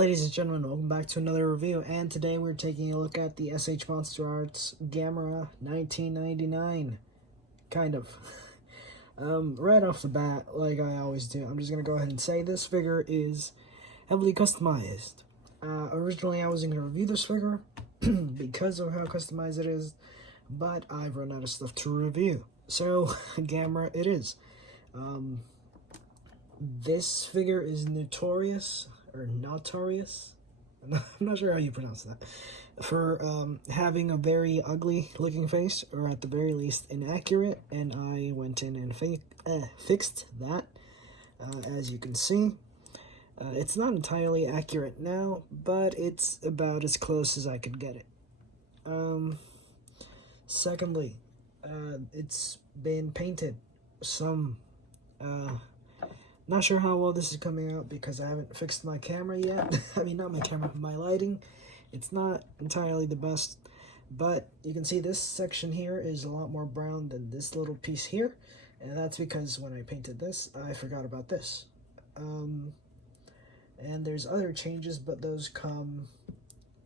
Ladies and gentlemen, welcome back to another review, and today we're taking a look at the S.H MonsterArts Gamera 1999. Kind of. Right off the bat, like I always do, I'm just going to go ahead and say this figure is heavily customized. Originally I wasn't going to review this figure because of how customized it is, but I've run out of stuff to review. So, Gamera it is. This figure is notorious, or notorious? I'm not sure how you pronounce that, for having a very ugly looking face, or at the very least inaccurate, and I went in and fixed that. As you can see, it's not entirely accurate now, but it's about as close as I could get it. Secondly, it's been painted some. Not sure how well this is coming out because I haven't fixed my camera yet. I mean, not my camera, my lighting. It's not entirely the best, but you can see this section here is a lot more brown than this little piece here, and that's because when I painted this, I forgot about this. And there's other changes, but those come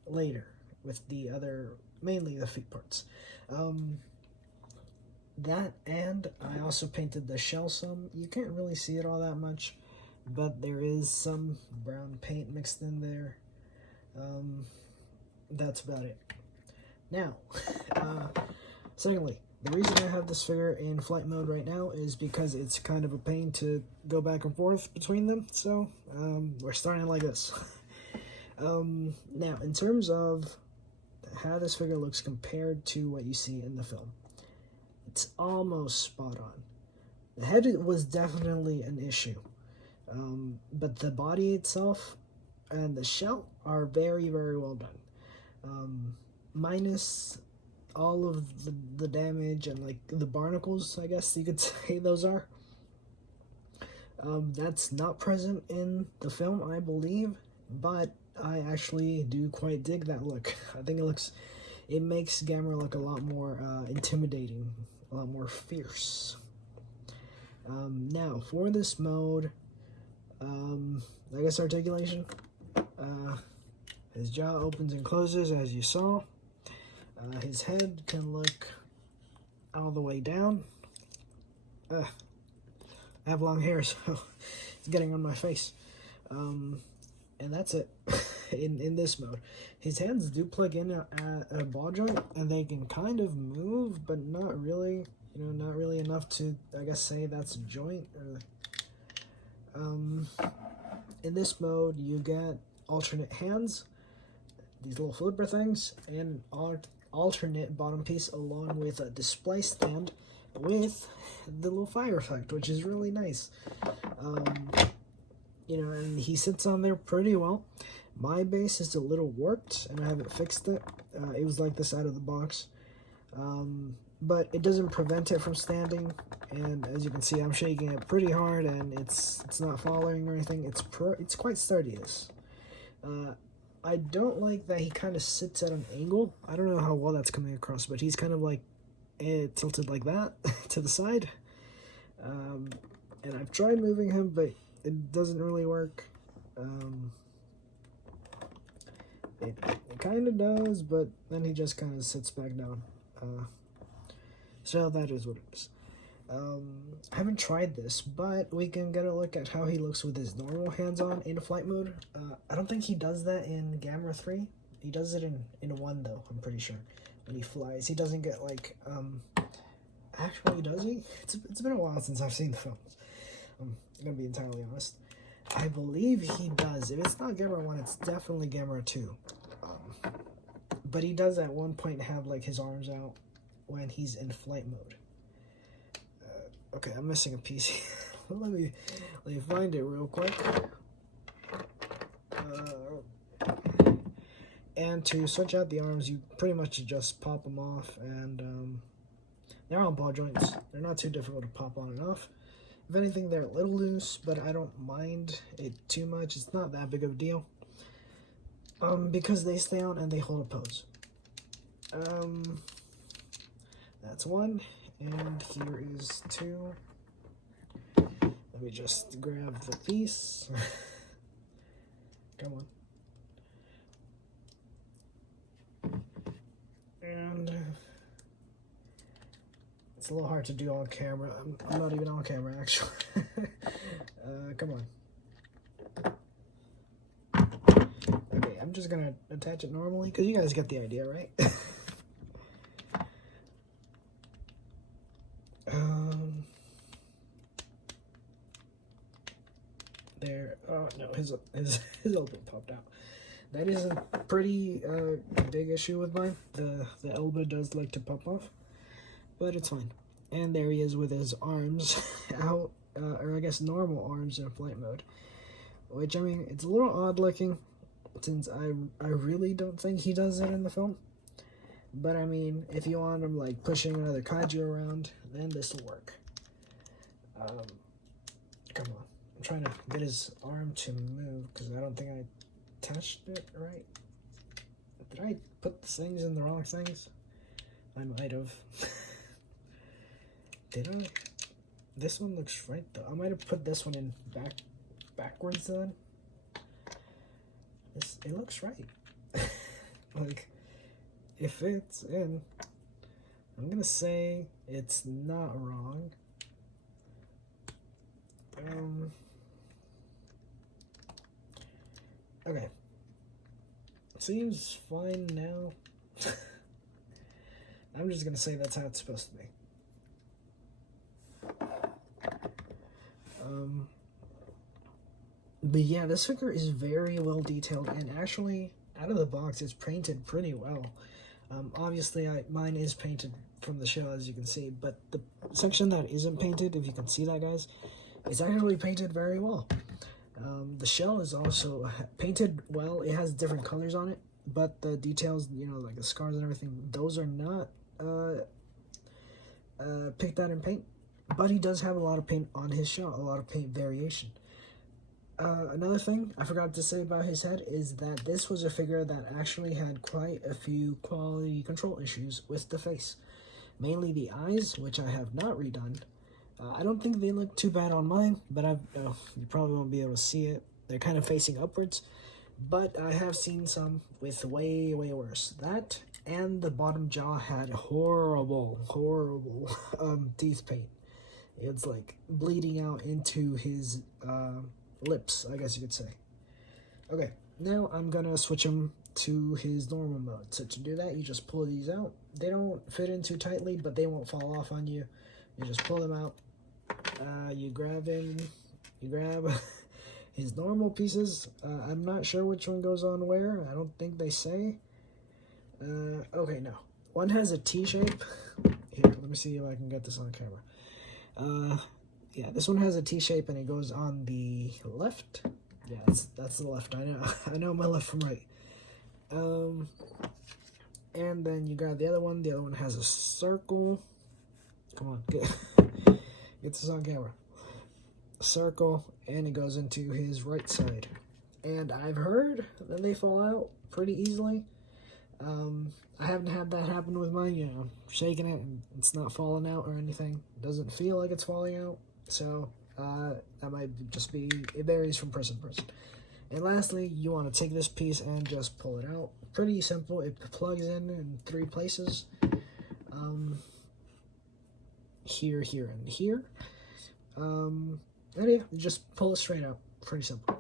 later with the other, mainly the feet parts. That, and I also painted the shell some. You can't really see it all that much, but there is some brown paint mixed in there. That's about it. Now, secondly, the reason I have this figure in flight mode right now is because it's kind of a pain to go back and forth between them, so we're starting like this. Now, in terms of how this figure looks compared to what you see in the film, it's almost spot on. The head was definitely an issue, but the body itself and the shell are very, very well done. Minus all of the damage and like the barnacles, I guess you could say those are. That's not present in the film, I believe, but I actually do quite dig that look. I think it makes Gamera look a lot more intimidating, a lot more fierce. Now, for this mode, I guess articulation. His jaw opens and closes, as you saw. His head can look all the way down. I have long hair, so it's getting on my face. And that's it. in this mode, his hands do plug in at a ball joint, and they can kind of move, but not really, not really enough to, I guess, say that's a joint. In this mode, you get alternate hands, these little flipper things, and alternate bottom piece, along with a display stand with the little fire effect, which is really nice. And he sits on there pretty well. My base is a little warped, and I haven't fixed it. It was like this out of the box. But it doesn't prevent it from standing, and as you can see, I'm shaking it pretty hard, and it's not falling or anything. It's quite sturdy. I don't like that he kind of sits at an angle. I don't know how well that's coming across, but he's kind of like tilted like that to the side. And I've tried moving him, but it doesn't really work. It kind of does, but then he just kind of sits back down. So that is what it is. I haven't tried this, but we can get a look at how he looks with his normal hands on in flight mode. I don't think he does that in Gamera 3. He does it in 1, though, I'm pretty sure. When he flies, he doesn't get, like, actually, does he? It's been a while since I've seen the films. I'm gonna be entirely honest. I believe he does. If it's not Gamera 1, it's definitely Gamera 2. But he does at one point have, like, his arms out when he's in flight mode. Okay, I'm missing a piece here. let me find it real quick. And to switch out the arms, you pretty much just pop them off, and they're on ball joints. They're not too difficult to pop on and off. If anything, they're a little loose, but I don't mind it too much. It's not that big of a deal. Because they stay on and they hold a pose. That's 1, and here is 2. Let me just grab the piece. Come on. It's a little hard to do on camera. I'm not even on camera, actually. Come on. Okay, I'm just gonna attach it normally, because you guys get the idea, right? There. Oh, no, his elbow popped out. That is a pretty big issue with mine. The elbow does like to pop off, but it's fine. And there he is with his arms out, or I guess normal arms in flight mode. Which, I mean, it's a little odd looking, since I really don't think he does it in the film. But, I mean, if you want him, like, pushing another kaiju around, then this will work. Come on. I'm trying to get his arm to move, because I don't think I attached it right. Did I put the things in the wrong things? I might have. Did I? This one looks right, though. I might have put this one in backwards, then. It looks right. Like, it fits in. I'm gonna say it's not wrong. Okay. Seems fine now. I'm just gonna say that's how it's supposed to be. But yeah, this figure is very well detailed, and actually, out of the box, it's painted pretty well. Obviously, mine is painted from the shell, as you can see, but the section that isn't painted, if you can see that, guys, is actually painted very well. The shell is also painted well. It has different colors on it, but the details, you know, like the scars and everything, those are not picked out in paint. But he does have a lot of paint on his shell, a lot of paint variation. Another thing I forgot to say about his head is that this was a figure that actually had quite a few quality control issues with the face. Mainly the eyes, which I have not redone. I don't think they look too bad on mine, but you probably won't be able to see it. They're kind of facing upwards, but I have seen some with way, way worse. That and the bottom jaw had horrible teeth paint. It's like bleeding out into his lips, I guess you could say. Okay, now I'm gonna switch him to his normal mode. So to do that, you just pull these out. They don't fit in too tightly, but they won't fall off on you. You just pull them out. You grab his normal pieces. I'm not sure which one goes on where. I don't think they say. Okay, no. One has a T shape. Here, let me see if I can get this on camera. Yeah, this one has a T shape and it goes on the left. Yeah, that's the left. I know. I know my left from right. And then you grab the other one. The other one has a circle. Come on, get this on camera. Circle, and it goes into his right side. And I've heard that they fall out pretty easily. I haven't had that happen with mine. You know, shaking it and it's not falling out or anything. It doesn't feel like it's falling out. So that might just be, it varies from person to person. And lastly, you want to take this piece and just pull it out. Pretty simple. It plugs in 3 places. Here, here, and here. And yeah, you just pull it straight out. Pretty simple.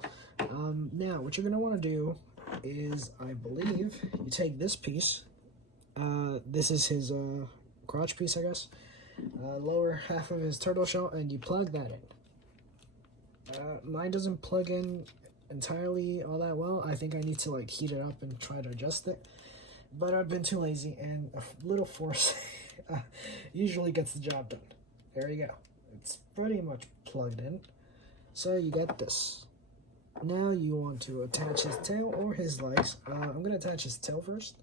Now, what you're going to want to do is, I believe, you take this piece. This is his crotch piece, I guess. Lower half of his turtle shell, and you plug that in. Mine doesn't plug in entirely all that well. I think I need to like heat it up and try to adjust it. But I've been too lazy, and a little force usually gets the job done. There you go. It's pretty much plugged in. So you got this. Now you want to attach his tail or his legs. I'm going to attach his tail first.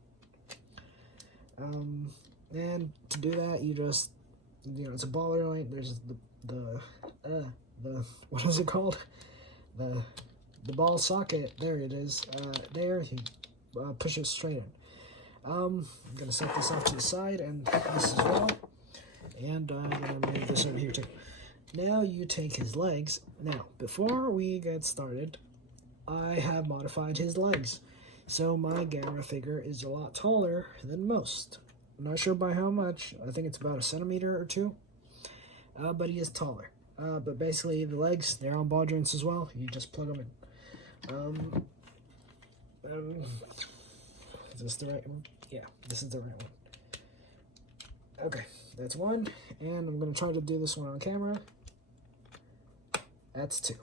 And to do that, you just, you know, it's a ball joint. There's the what is it called? The ball socket. There it is. There, you push it straight in. I'm going to set this off to the side and this as well. And I'm going to move this over here too. Now you take his legs. Now, before we get started, I have modified his legs. So my Gamera figure is a lot taller than most. I'm not sure by how much. I think it's about a centimeter or two. But he is taller. But basically, the legs, they're on ball joints as well. You just plug them in. Is this the right one? Yeah, this is the right one. Okay, that's one. And I'm going to try to do this one on camera. That's two.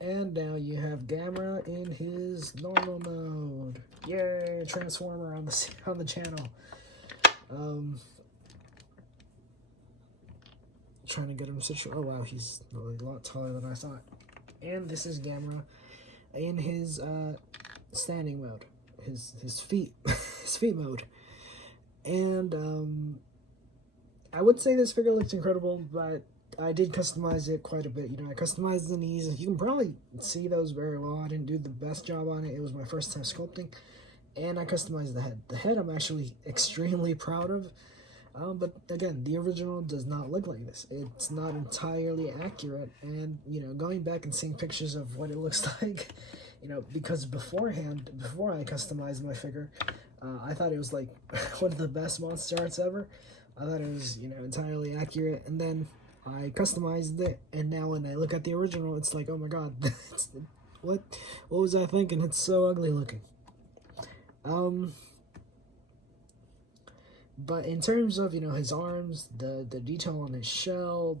And now you have Gamera in his normal mode. Yay, Transformer on the channel. Trying to get him situated. Oh wow, he's really a lot taller than I thought. And this is Gamera in his standing mode, his feet his feet mode. And I would say this figure looks incredible, but I did customize it quite a bit. You know, I customized the knees. You can probably see those very well. I didn't do the best job on it. It was my first time sculpting. And I customized the head. The head I'm actually extremely proud of. But again, the original does not look like this. It's not entirely accurate. And, you know, going back and seeing pictures of what it looks like, you know, because beforehand, before I customized my figure, I thought it was like one of the best MonsterArts ever. I thought it was, you know, entirely accurate. And then I customized it, and now when I look at the original, it's like, oh my god, what was I thinking? It's so ugly looking. But in terms of, you know, his arms, the detail on his shell,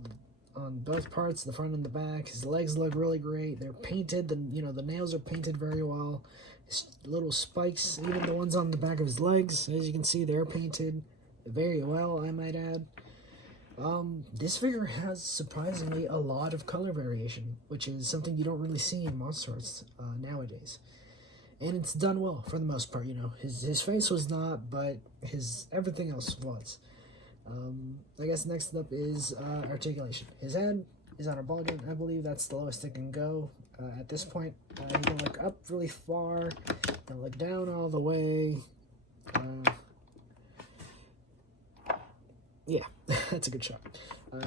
on both parts, the front and the back, his legs look really great. They're painted, the nails are painted very well. His little spikes, even the ones on the back of his legs, as you can see, they're painted very well, I might add. This figure has surprisingly a lot of color variation, which is something you don't really see in MonsterArts nowadays. And it's done well for the most part, you know. His face was not, but his everything else was. I guess next up is Articulation. His head is on a ball joint. I believe that's the lowest it can go at this point. You can look up really far, you can look down all the way. Yeah, that's a good shot.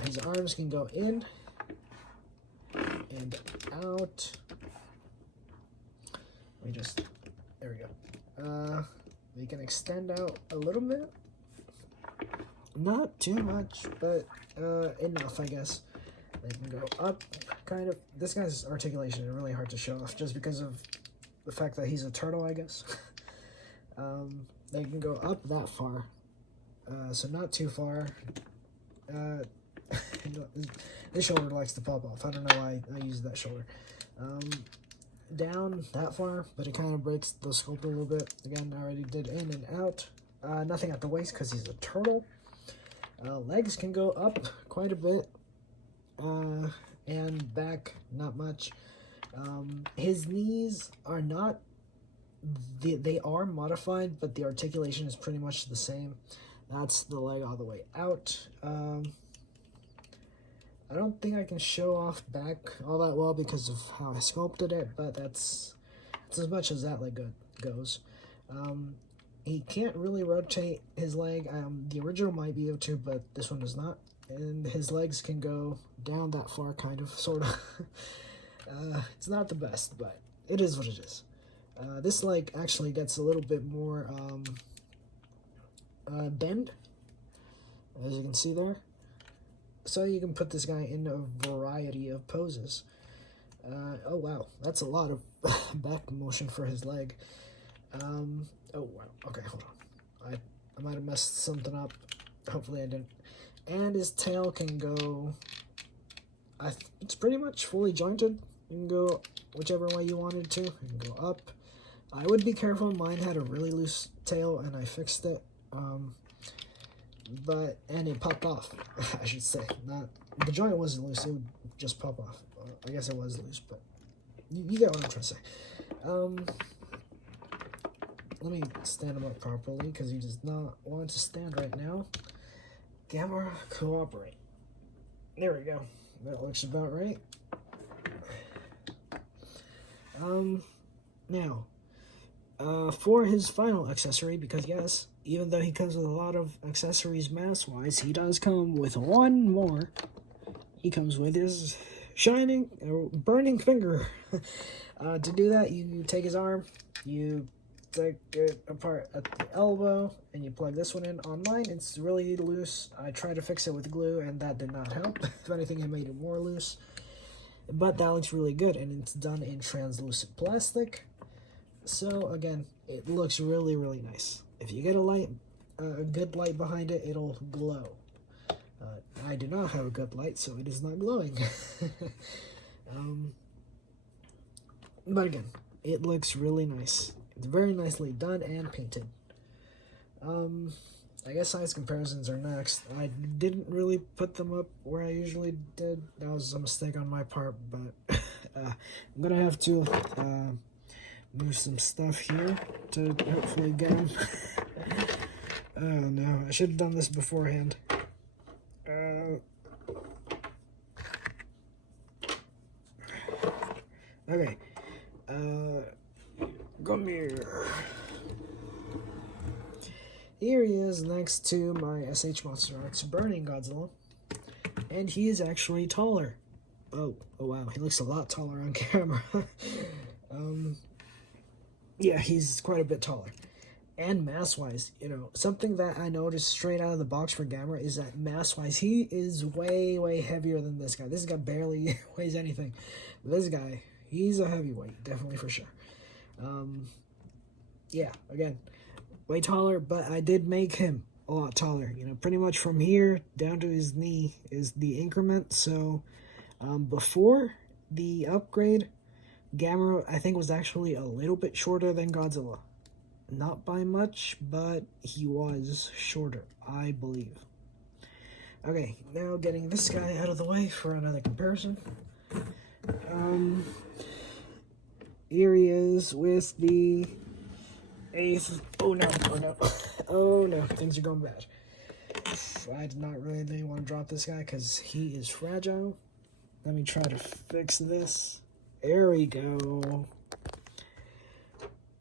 His arms can go in and out. There we go. They can extend out a little bit. Not too much, but enough, I guess. They can go up, kind of. This guy's articulation is really hard to show off just because of the fact that he's a turtle, I guess. They can go up that far. So not too far. This shoulder likes to pop off. I don't know why I used that shoulder. Down that far, but it kind of breaks the sculpt a little bit. Again, I already did in and out. Nothing at the waist because he's a turtle. Legs can go up quite a bit. And back, not much. His knees are not... They are modified, but the articulation is pretty much the same. That's the leg all the way out. I don't think I can show off back all that well because of how I sculpted it, but that's as much as that leg goes. He can't really rotate his leg. The original might be able to, but this one does not. And his legs can go down that far, kind of, sort of. It's not the best, but it is what it is. This leg actually gets a little bit more bend, as you can see there. So you can put this guy in a variety of poses. Oh wow, that's a lot of back motion for his leg. Oh wow, okay, hold on. I might have messed something up. Hopefully I didn't. And his tail can go... it's pretty much fully jointed. You can go whichever way you wanted to. You can go up. I would be careful. Mine had a really loose tail, and I fixed it. And it popped off, I should say. The joint wasn't loose, it would just pop off. I guess it was loose, but you get what I'm trying to say. Let me stand him up properly, because he does not want to stand right now. Gamera, cooperate. There we go. That looks about right. Now, for his final accessory, because yes, even though he comes with a lot of accessories mass-wise, he does come with one more. He comes with his burning finger. To do that, you take his arm, you take it apart at the elbow, and you plug this one in. On mine, it's really loose. I tried to fix it with glue, and that did not help. If anything, it made it more loose. But that looks really good, and it's done in translucent plastic. So again, it looks really, really nice. If you get a good light behind it, it'll glow. I do not have a good light, so it is not glowing. But again, it looks really nice. It's very nicely done and painted. I guess size comparisons are next. I didn't really put them up where I usually did. That was a mistake on my part, but I'm gonna have to move some stuff here to hopefully get them. Oh no, I should have done this beforehand. Okay. Come here. Here he is next to my S.H MonsterArts Burning Godzilla. And he is actually taller. Oh wow, he looks a lot taller on camera. Yeah, he's quite a bit taller. And mass-wise, you know, something that I noticed straight out of the box for Gamera is that mass-wise, he is way, way heavier than this guy. This guy barely weighs anything. This guy, he's a heavyweight, definitely for sure. Yeah, again, way taller, but I did make him a lot taller. You know, pretty much from here down to his knee is the increment. So, before the upgrade, Gamera, I think, was actually a little bit shorter than Godzilla. Not by much, but he was shorter, I believe. Okay, now getting this guy out of the way for another comparison. Here he is with the 8th. Oh no, oh no, oh no, things are going bad. I did not really want to drop this guy because he is fragile. Let me try to fix this. There we go.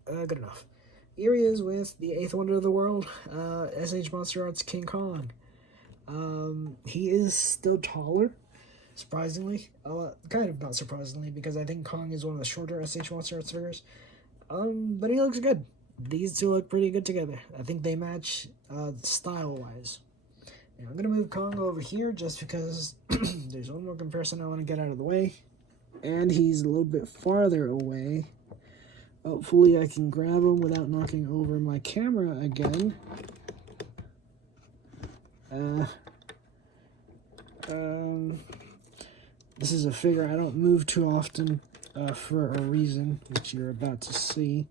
Good enough. Here he is with the 8th wonder of the world, S.H MonsterArts King Kong. He is still taller, surprisingly. Kind of not surprisingly, because I think Kong is one of the shorter S.H MonsterArts figures. But he looks good. These two look pretty good together. I think they match style-wise. Now, I'm going to move Kong over here just because there's one more comparison I want to get out of the way. And he's a little bit farther away. Hopefully I can grab him without knocking over my camera again. This is a figure I don't move too often for a reason, which you're about to see.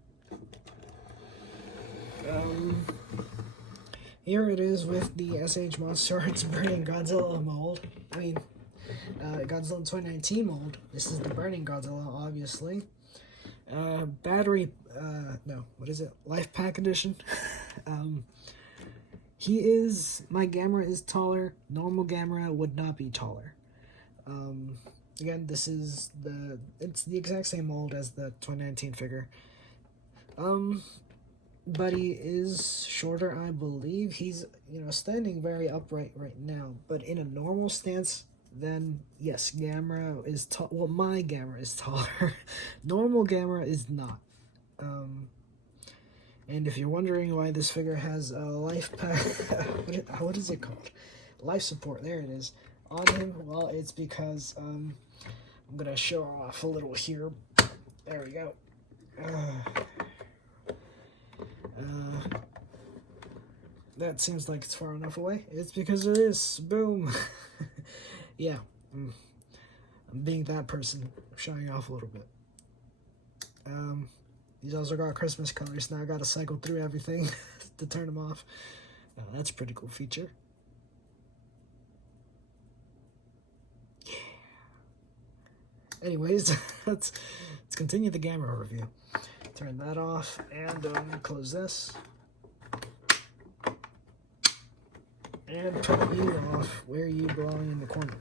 Here it is with the S.H MonsterArts Burning Godzilla mold. I mean, Godzilla 2019 mold. This is the Burning Godzilla, obviously. Life Pack Edition. My Gamera is taller. Normal Gamera would not be taller. Again, it's the exact same mold as the 2019 figure. But he is shorter, I believe. He's, standing very upright right now, but in a normal stance, then yes, Gamera is tall. Well, my Gamera is taller. Normal Gamera is not. And if you're wondering why this figure has a life pack, what is it called? Life support. There it is on him. Well, it's because I'm gonna show off a little here. There we go. That seems like it's far enough away. It's because of this. Boom. Yeah, I'm being that person, showing off a little bit. These also got Christmas colors. Now I gotta cycle through everything to turn them off. That's a pretty cool feature. Yeah. Anyways, let's continue the Gamera review. Turn that off and close this. And put you off where you belong in the corner.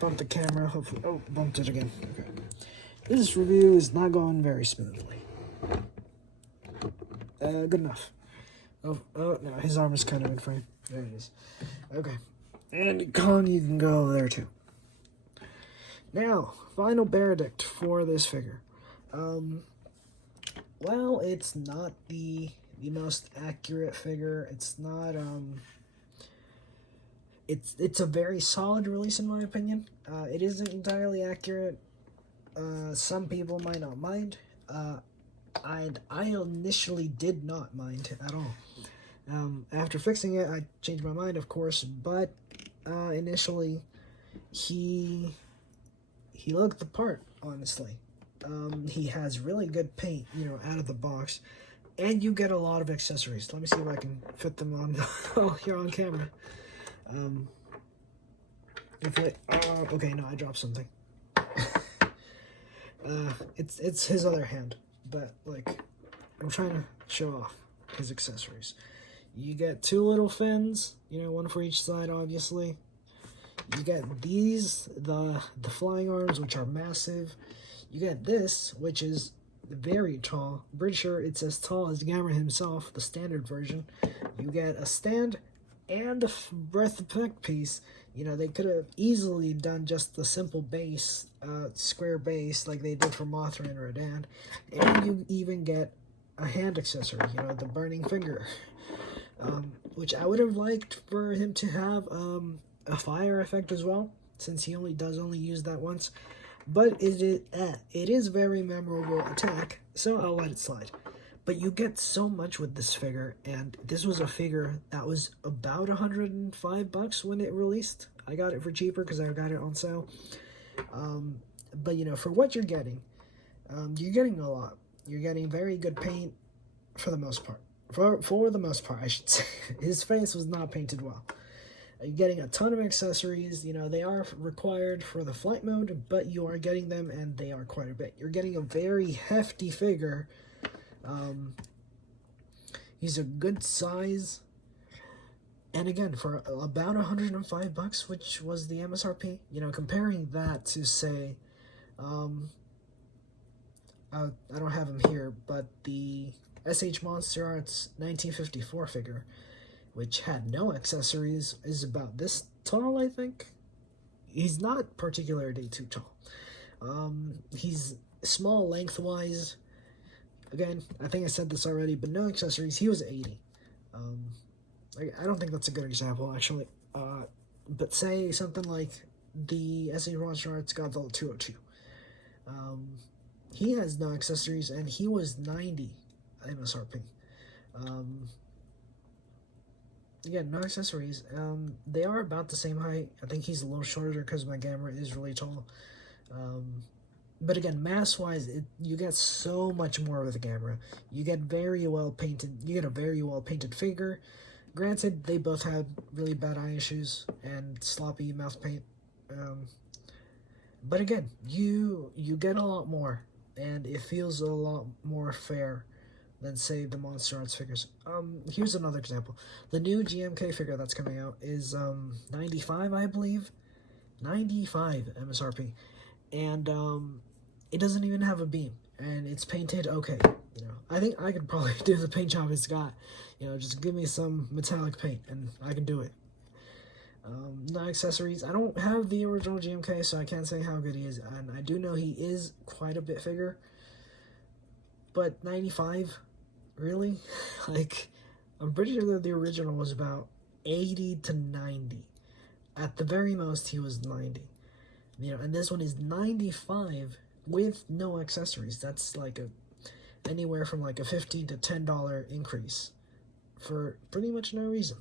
Bump the camera, hopefully. Oh, bumped it again. Okay. This review is not going very smoothly. Good enough. Oh no, his arm is kind of in frame. There it is. Okay. And Kong, you can go over there too. Now, final verdict for this figure. well, it's not the most accurate figure. It's not it's a very solid release in my opinion. It isn't entirely accurate. Some people might not mind. I initially did not mind at all. After fixing it, I changed my mind, of course, but initially he looked the part, honestly. He has really good paint, out of the box, and you get a lot of accessories. Let me see if I can fit them on here on camera. Okay, no, I dropped something. It's his other hand, but like, I'm trying to show off his accessories. You get 2 little fins, one for each side, obviously. You get these, the flying arms, which are massive. You get this, which is very tall. I'm pretty sure it's as tall as Gamera himself, the standard version. You get a stand and a breath effect piece. They could have easily done just the simple base, square base, like they did for Mothra and Rodan. And you even get a hand accessory, the burning finger. Which I would have liked for him to have a fire effect as well, since he only use that once. But it is a very memorable attack, so I'll let it slide. But you get so much with this figure, and this was a figure that was about $105 when it released. I got it for cheaper because I got it on sale. But for what you're getting a lot. You're getting very good paint for the most part. For the most part, I should say. His face was not painted well. You're getting a ton of accessories. They are required for the flight mode, but you are getting them, and they are quite a bit. You're getting a very hefty figure. He's a good size, and again, for about $105, which was the MSRP, comparing that to, say, I don't have him here, but the S.H MonsterArts 1954 figure, which had no accessories, is about this tall, I think. He's not particularly too tall. He's small lengthwise. Again, I think I said this already, but no accessories. He was 80. I don't think that's a good example, actually. But say something like the S.H MonsterArts Godzilla 202. He has no accessories, and he was 90 MSRP. Again, no accessories. They are about the same height. I think he's a little shorter because my Gamera is really tall. But again, mass-wise, you get so much more with the Gamera. You get very well painted. You get a very well painted figure. Granted, they both had really bad eye issues and sloppy mouth paint. But again, you get a lot more, and it feels a lot more fair than, say, the MonsterArts figures. Here's another example. The new GMK figure that's coming out is 95, I believe. 95 MSRP. And it doesn't even have a beam, and it's painted okay. I think I could probably do the paint job it's got. Just give me some metallic paint, and I can do it. No accessories. I don't have the original GMK, so I can't say how good he is, and I do know he is quite a bit bigger. But 95, really? Like, I'm pretty sure that the original was about 80 to 90. At the very most, he was 90. And this one is 95 with no accessories. That's like anywhere from like a $15 to $10 increase for pretty much no reason.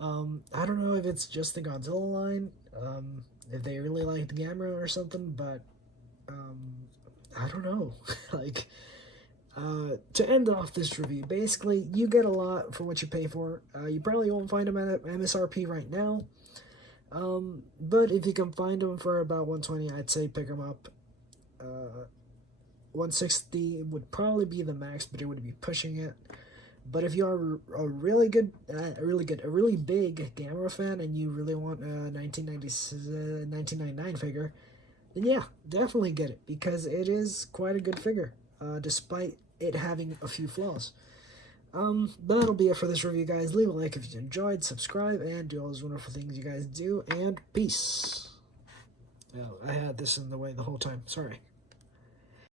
I don't know if it's just the Godzilla line, if they really like the Gamera or something, but I don't know. Like, to end off this review, basically, you get a lot for what you pay for. You probably won't find them at MSRP right now. But if you can find them for about $120, I'd say pick them up. $160 would probably be the max, but it would be pushing it. But if you are a really big Gamera fan and you really want a 1999 figure, then yeah, definitely get it, because it is quite a good figure, despite it having a few flaws. That'll be it for this review, guys. Leave a like if you enjoyed, subscribe, and do all those wonderful things you guys do, and peace. Oh, I had this in the way the whole time. Sorry.